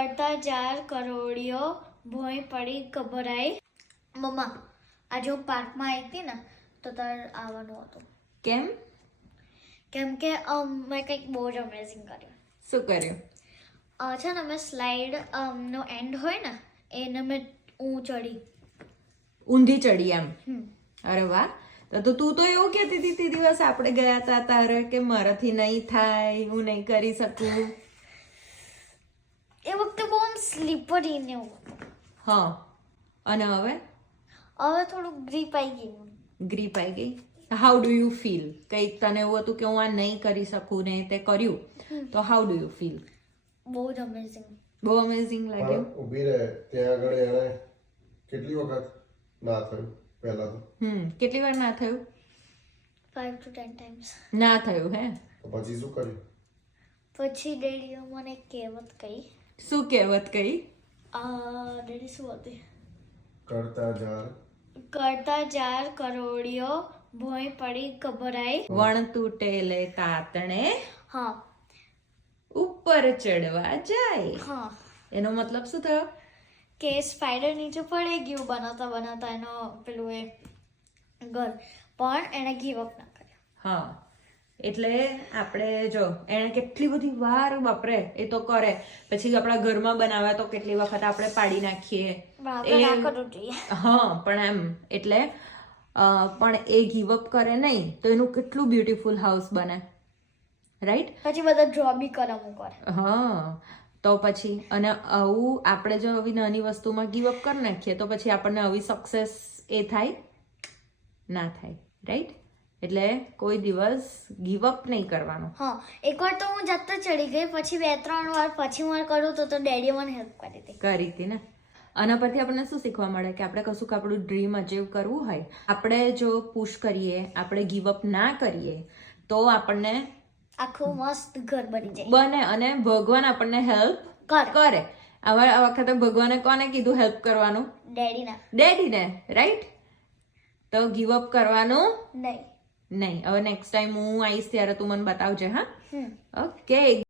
કરતા જાર કરોડિયો ભોંય પડી ગભરાઈ. મમ્મા આજે હું પાર્કમાં આવી હતી ને તો તારે આવવાનું હતું. કેમ? કેમ કે મેં કંઈક બહુ જ અમેઝિંગ કર્યું. શું કર્યું? છે ને મેં સ્લાઇડ નો એન્ડ હોય ને એને હું ચડી. ઊંધી ચડી એમ? હમ. અરે વાહ. તો તું તો એવું કહેતી હતી તે દિવસ આપણે ગયા હતા તારે કે મારાથી નહીં થાય, હું નહીં કરી શકું. એ વખતે બહુ સ્લીપરી ને એવું. હા, અને હવે થોડું ગ્રીપ આવી ગયું. ગ્રીપ આવી ગઈ. How do you feel? કંઈક તને એવું હતું કે હું આ નહીં કરી શકું ને તે કર્યું, તો હાઉ ડુ યુ ફીલ? બહુ જ અમેઝિંગ. બહુ અમેઝિંગ લાગ્યું. ઊભી રહે ત્યાં આગળ એને કેટલી વખત ના થયું પહેલા તો? કેટલી વાર ના થયું? 5 to 10 times. ના થયું હે? પછી શું કર્યું? પછી ડેડીએ મને એક કહેવત કહી. શું કહેવત કહી? ડેડી શું હતી? કરતા જાર કરોડિયો ભોંય પડી ગભરાઈ. વણ તૂટે લે તાતણે હા ઉપર ચડવા જાય. હા એનો મતલબ શું થયો? કે સ્પાઈડર નીચે પડી ગયું બનાવતા એનો પેલું એ ઘર, પણ એને ગીવ અપ ના કર્યો. હા, એટલે આપણે જો એને કેટલી બધી વાર વાપરે એ તો કરે, પછી આપણા ઘરમાં બનાવે તો કેટલી વખત આપણે પાડી નાખીએ. આપણે ના કરવું જોઈએ. હા, પણ એમ એટલે પણ એ ગીવ અપ કરે નહીં તો એનું કેટલું બ્યુટીફુલ હાઉસ બને, રાઈટ? પછી બધા ડ્રો બી કરે અમુક વાર. હા, તો પછી અને આવું આપણે જો આવી નાની વસ્તુમાં ગીવ અપ કરી નાખીએ તો પછી આપણને આવી સક્સેસ એ થાય ના થાય, રાઈટ? એટલે કોઈ દિવસ ગીવ અપ નહીં કરવાનું. હા, એકવાર તો હું જાતે ચડી ગઈ, પછી 2-3 વાર પછી હું કરું તો ડેડીએ મને હેલ્પ કરી હતી ને. આના પરથી આપણને શું શીખવા મળે કે આપણે કશું આપણું ડ્રીમ અચીવ કરવું હોય, આપણે જો પુશ કરીએ, આપણે ગીવ અપ ના કરીએ તો આપણને આખું મસ્ત ઘર બની જાય બને અને ભગવાન આપણને હેલ્પ કરે. હવે આ વખતે ભગવાને કોને કીધું હેલ્પ કરવાનું? ડેડીને, રાઈટ? તો ગીવ અપ કરવાનું નહીં. હવે નેક્સ્ટ ટાઈમ હું આવીશ ત્યારે તું મને બતાવજે. હા, ઓકે.